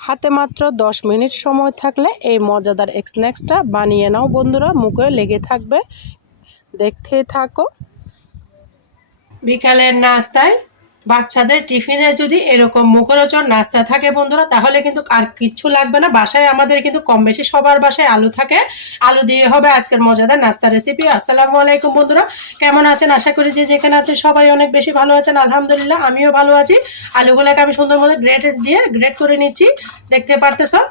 হাতে মাত্র 10 মিনিট সময় থাকলে এই মজাদার স্ন্যাক্সটা বানিয়ে নাও বন্ধুরা, মুখে লেগে থাকবে, দেখতে থাকো। বিকালের নাস্তায় বাচ্চাদের টিফিনে যদি এরকম মুখরোচক নাস্তা থাকে বন্ধুরা, তাহলে কিন্তু আর কিচ্ছু লাগবে না। বাসায় আমাদের কিন্তু কম বেশি সবার বাসায় আলু থাকে, আলু দিয়ে হবে আজকের মজাদার নাস্তা রেসিপি। আসসালামু আলাইকুম বন্ধুরা, কেমন আছেন? আশা করি যে যেখানে আছেন সবাই অনেক বেশি ভালো আছেন। আলহামদুলিল্লাহ আমিও ভালো আছি। আলুগুলোকে আমি সুন্দর মতো গ্রেট করে নিচ্ছি, দেখতে পারতেছো।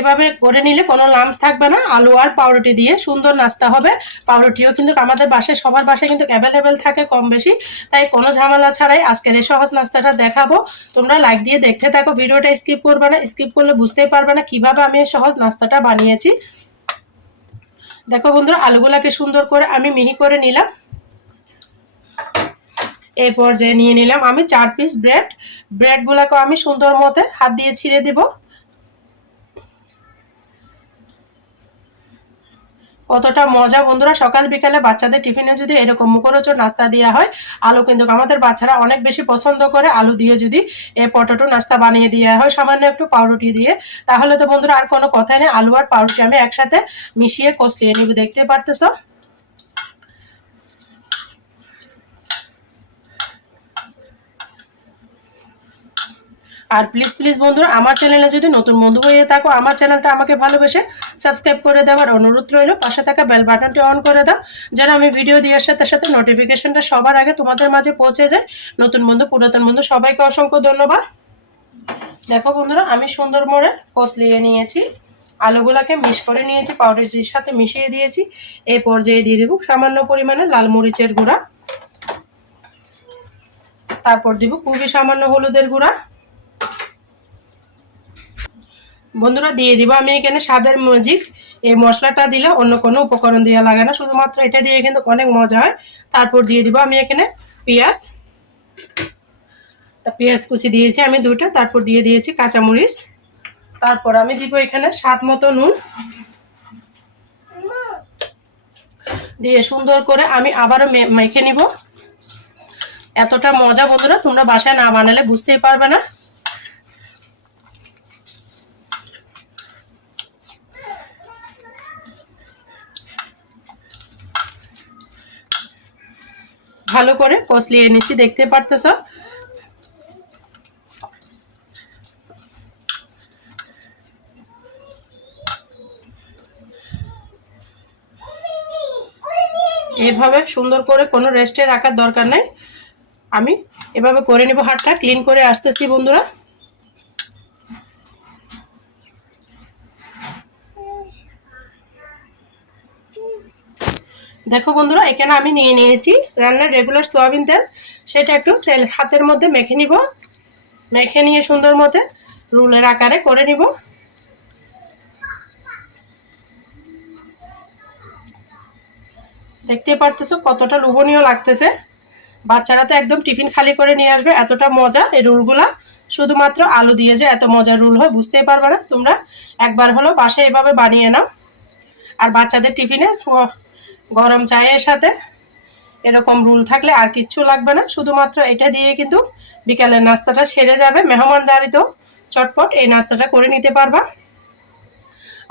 এভাবে করে নিলে কোনো লামস থাকবে না। আলু আর পাউরুটি দিয়ে সুন্দর নাস্তা হবে। পাউরুটিও কিন্তু আমাদের বাসায় সবার বাসায় কিন্তু অ্যাভেলেবেল থাকে কম বেশি, তাই কোনো ঝামেলা ছাড়াই আজকের এই সহজ নাস্তাটা দেখাবো। তোমরা লাইক দিয়ে দেখতে থাকো, ভিডিওটা স্কিপ করবে না, স্কিপ করলে বুঝতেই পারবে না কিভাবে আমি এই সহজ নাস্তাটা বানিয়েছি। দেখো বন্ধুরা, আলুগুলাকে সুন্দর করে আমি মিহি করে নিলাম। এই পর্যায়ে নিয়ে নিলাম আমি 4 পিস ব্রেডগুলাকে আমি সুন্দর মতো হাত দিয়ে ছিঁড়ে দিব। কতটা মজা বন্ধুরা, সকাল বিকালে বাচ্চাদের টিফিনে যদি এরকম মুখরোচক নাস্তা দেওয়া হয়। আলু কিন্তু আমাদের বাচ্চারা অনেক বেশি পছন্দ করে। আলু দিয়ে যদি এই পটেটো নাস্তা বানিয়ে দেওয়া হয় সামান্য একটু পাউরুটি দিয়ে, তাহলে তো বন্ধুরা আর কোনো কথাই নেই। আলু আর পাউরুটি আমি একসাথে মিশিয়ে কষলিয়ে নিব, দেখতে পারতেছো। আর প্লিজ বন্ধুরা, আমার চ্যানেলে যদি নতুন বন্ধু হয়ে থাকো, আমার চ্যানেলটা আমাকে ভালোবেসে সাবস্ক্রাইব করে দেওয়ার অনুরোধ রইল। পাশে থাকা বেল বাটনটি অন করে দাও, যেন আমি ভিডিও দেওয়ার সাথে সাথে নোটিফিকেশনটা সবার আগে তোমাদের মাঝে পৌঁছে যায়। নতুন বন্ধু পুরাতন বন্ধু সবাইকে অসংখ্য ধন্যবাদ। দেখো বন্ধুরা, আমি সুন্দর করে কষলিয়ে নিয়েছি, আলুগুলাকে মিক্স করে নিয়েছি, পাউরুটির সাথে মিশিয়ে দিয়েছি। এই পর্যায়ে দিয়ে দেবো সামান্য পরিমাণে লাল মরিচের গুঁড়া, তারপর দিব খুবই সামান্য হলুদের গুঁড়া। বন্ধুরা দিয়ে দিব আমি এখানে স্বাদের ম্যাজিক। এই মশলাটা দিলে অন্য কোনো উপকরণ দেওয়া লাগে না, শুধুমাত্র এটা দিয়ে কিন্তু অনেক মজা হয়। তারপর দিয়ে দিব আমি এখানে পেঁয়াজ, পেঁয়াজ কুচি দিয়েছি আমি 2টা। তারপর দিয়ে দিয়েছি কাঁচামরিচ। তারপর আমি দিব এখানে স্বাদ মতো নুন দিয়ে সুন্দর করে আমি আবারও মেখে নিব। এতটা মজা বন্ধুরা, তোমরা বাসায় না বানালে বুঝতেই পারবে না। ভালো করে কষলিয়ে নিচ্ছি, দেখতে পারতেছ। এইভাবে সুন্দর করে কোনো রেস্টে রাখার দরকার নেই। আমি এভাবে করে নিব, হাতটা ক্লিন করে আসতেছি বন্ধুরা। দেখো বন্ধুরা, এখানে আমি নিয়ে নিয়েছি রান্নার রেগুলার সয়াবিন তেল। সেটা একটু তেল হাতের মধ্যে মেখে নিব, মেখে নিয়ে সুন্দর মতো রুলের আকারে করে নিব। দেখতে পারতেছো কতটা লোভনীয় লাগতেছে। বাচ্চারা তো একদম টিফিন খালি করে নিয়ে আসবে, এতটা মজা এই রুলগুলা। শুধুমাত্র আলু দিয়ে যে এত মজার রুল হয় বুঝতেই পারবে না। তোমরা একবার হলো বাসায় এভাবে বানিয়ে নাও। আর বাচ্চাদের টিফিনে গরম চায়ের সাথে এরকম রুল থাকলে আর কিচ্ছু লাগবে না। শুধুমাত্র এটা দিয়ে কিন্তু বিকালের নাস্তাটা সেরে যাবে। মেহমানদারিতেও চটপট এই নাস্তাটা করে নিতে পারবা।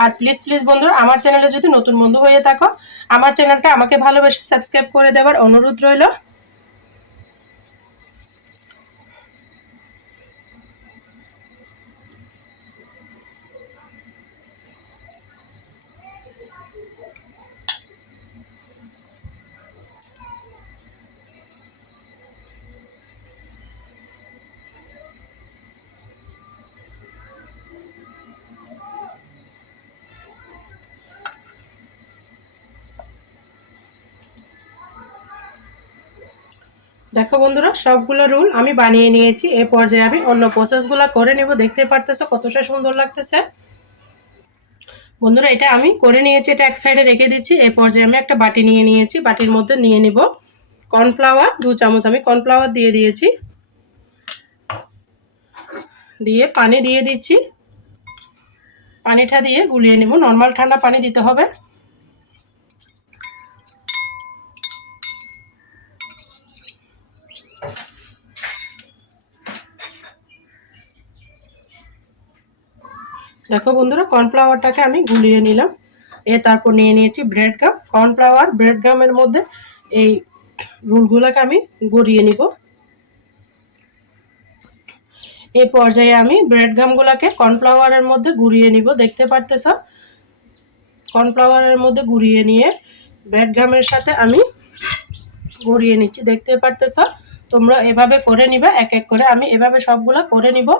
আর প্লিজ বন্ধুরা, আমার চ্যানেলে যদি নতুন বন্ধু হয়ে থাকো, আমার চ্যানেলটা আমাকে ভালোবেসে সাবস্ক্রাইব করে দেওয়ার অনুরোধ রইল। দেখো বন্ধুরা, সবগুলো রুল আমি বানিয়ে নিয়েছি। এই পর্যায়ে আমি অন্য প্রসেসগুলো করে নিব, দেখতে পারতেছো কতটা সুন্দর লাগতেছে। বন্ধুরা, এটা আমি করে নিয়েছি, এটা এক সাইডে রেখে দিচ্ছি। এই পর্যায়ে আমি একটা বাটি নিয়ে নিয়েছি, বাটির মধ্যে নিয়ে নিব কর্নফ্লাওয়ার। 2 চামচ আমি কর্নফ্লাওয়ার দিয়ে দিয়েছি, দিয়ে পানি দিয়ে দিচ্ছি। পানিটা দিয়ে গুলিয়ে নিব, নর্মাল ঠান্ডা পানি দিতে হবে। দেখো বন্ধুরা, কর্নফ্লাওয়ারটাকে আমি গুলিয়ে নিলাম। তারপর নিয়ে নিয়েছি ব্রেড গাম। কর্নফ্লাওয়ার ব্রেড গামের মধ্যে এই রোলগুলোকে আমি গড়িয়ে নিব। এই পর্যায়ে আমি ব্রেড গামগুলোকে কর্নফ্লাওয়ারের মধ্যে গুঁড়িয়ে নিব। দেখতে পারতেছ, কর্নফ্লাওয়ারের মধ্যে গুঁড়িয়ে নিয়ে ব্রেড গামের সাথে আমি গড়িয়ে নিচ্ছি। দেখতে পারতেছ, তোমরা এভাবে করে নিবা এক এক করে। আমি এভাবে সবগুলা করে নিব।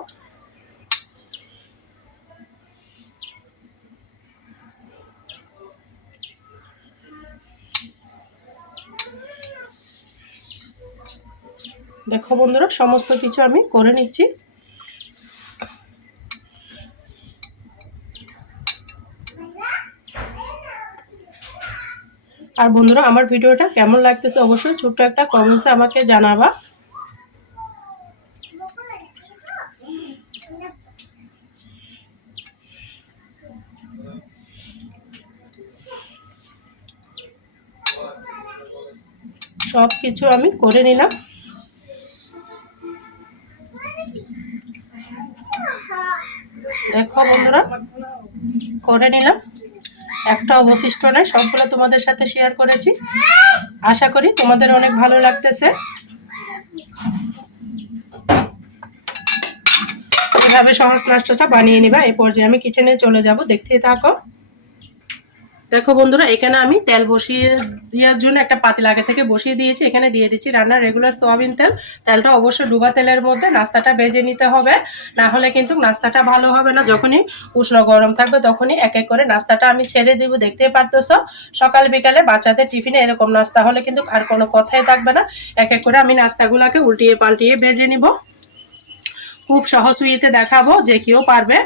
দেখো বন্ধুরা, সমস্ত কিছু আমি করে নিচ্ছি। আর বন্ধুরা, আমার ভিডিওটা কেমন লাগতেছে অবশ্যই ছোট্ট একটা কমেন্টসে আমাকে জানাবা। সব কিছু আমি করে নিলাম। দেখো বন্ধুরা, করে নিলাম, একটা অবশিষ্ট নাই, সবগুলো তোমাদের সাথে শেয়ার করেছি। আশা করি তোমাদের অনেক ভালো লাগতেছে। এভাবে সহজ নাস্তাটা বানিয়ে নিবা। এই পর্যায়ে আমি কিচেনে চলে যাব, দেখতেই থাকো। দেখো বন্ধুরা, এখানে আমি তেল বসিয়ে দেওয়ার জন্য একটা পাতিল আগে থেকে বসিয়ে দিয়েছি। এখানে দিয়ে দিচ্ছি রান্নার রেগুলার সয়াবিন তেল। তেলটা অবশ্যই ডুবা তেলের মধ্যে নাস্তাটা ভেজে নিতে হবে, না হলে কিন্তু নাস্তাটা ভালো হবে না। যখনই উষ্ণ গরম থাকবে তখনই এক এক করে নাস্তাটা আমি ছেড়ে দিব। দেখতেই পারতেছো, সকাল বিকালে বাচ্চাদের টিফিনে এরকম নাস্তা হলে কিন্তু আর কোনো কথাই থাকবে না। এক এক করে আমি নাস্তাগুলোকে উল্টিয়ে পাল্টিয়ে ভেজে নিব। খুব সহজ ওয়েতে দেখাবো, যে কেউ পারবে।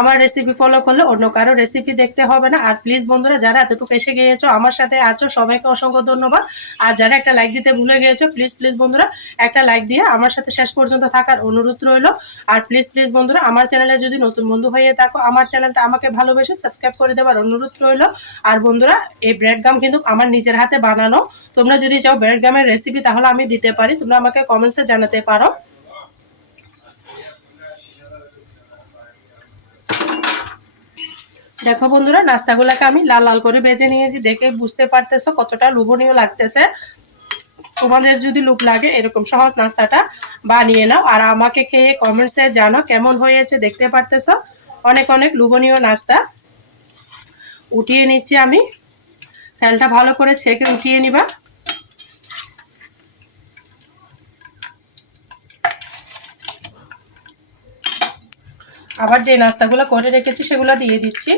আমার রেসিপি ফলো করলে অন্য কারো রেসিপি দেখতে হবে না। আর প্লিজ বন্ধুরা, যারা এতটুকু এসে গিয়েছো আমার সাথে আছো, সবাইকে অসংখ্য ধন্যবাদ। আর যারা একটা লাইক দিতে ভুলে গিয়েছো, প্লিজ প্লিজ বন্ধুরা একটা লাইক দিয়ে আমার সাথে শেষ পর্যন্ত থাকার অনুরোধ রইল। আর প্লিজ প্লিজ বন্ধুরা, আমার চ্যানেলে যদি নতুন বন্ধু হয়ে থাকো, আমার চ্যানেলটা আমাকে ভালোবেসে সাবস্ক্রাইব করে দেওয়ার অনুরোধ রইল। আর বন্ধুরা, এই ব্রেড গাম কিন্তু আমার নিজের হাতে বানানো। তোমরা যদি চাও ব্রেড গামের রেসিপি, তাহলে আমি দিতে পারি, তোমরা আমাকে কমেন্টসে জানাতে পারো। দেখো বন্ধুরা, নাস্তাগুলোকে আমি লাল লাল করে ভেজে নিয়েছি। দেখে বুঝতে পারতেছো কতটা লোভনীয় লাগতেছে। তোমাদের যদি লুক লাগে, এরকম সহজ নাস্তাটা বানিয়ে নাও আর আমাকে খেয়ে কমেন্টসে জানো কেমন হয়েছে। দেখতে পারতেছো অনেক অনেক লোভনীয় নাস্তা। উঠিয়ে নিচ্ছি আমি। তেলটা ভালো করে ছেঁকে উঠিয়ে নিবা। আবার যে নাস্তাগুলো করে রেখেছি সেগুলো দিয়ে দিচ্ছি।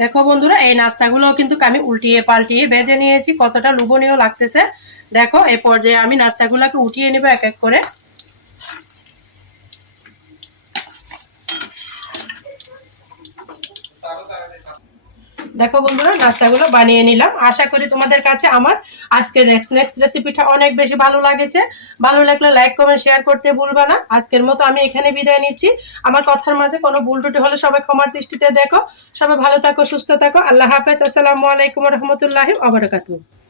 দেখো বন্ধুরা, এই নাস্তাগুলো কিন্তু আমি উল্টিয়ে পাল্টিয়ে ভেজে নিয়েছি, কতটা লোভনীয় লাগতেছে। দেখো, এই পর্যায়ে আমি নাস্তাগুলোকে উঠিয়ে নেব এক এক করে। দেখো বন্ধুরা, নাস্তাগুলো বানিয়ে নিলাম। আশা করি তোমাদের কাছে আমার আজকের নেক্সট রেসিপিটা অনেক বেশি ভালো লাগেছে। ভালো লাগলে লাইক কমেন্ট শেয়ার করতে ভুলবা না। আজকের মতো আমি এখানে বিদায় নিচ্ছি। আমার কথার মাঝে কোনো ভুল ত্রুটি হলে সবাই ক্ষমার দৃষ্টিতে দেখো। সবাই ভালো থাকো, সুস্থ থাকো। আল্লাহ হাফেজ। আসসালামু আলাইকুম রহমতুল্লাহি ওয়া বারাকাতুহু।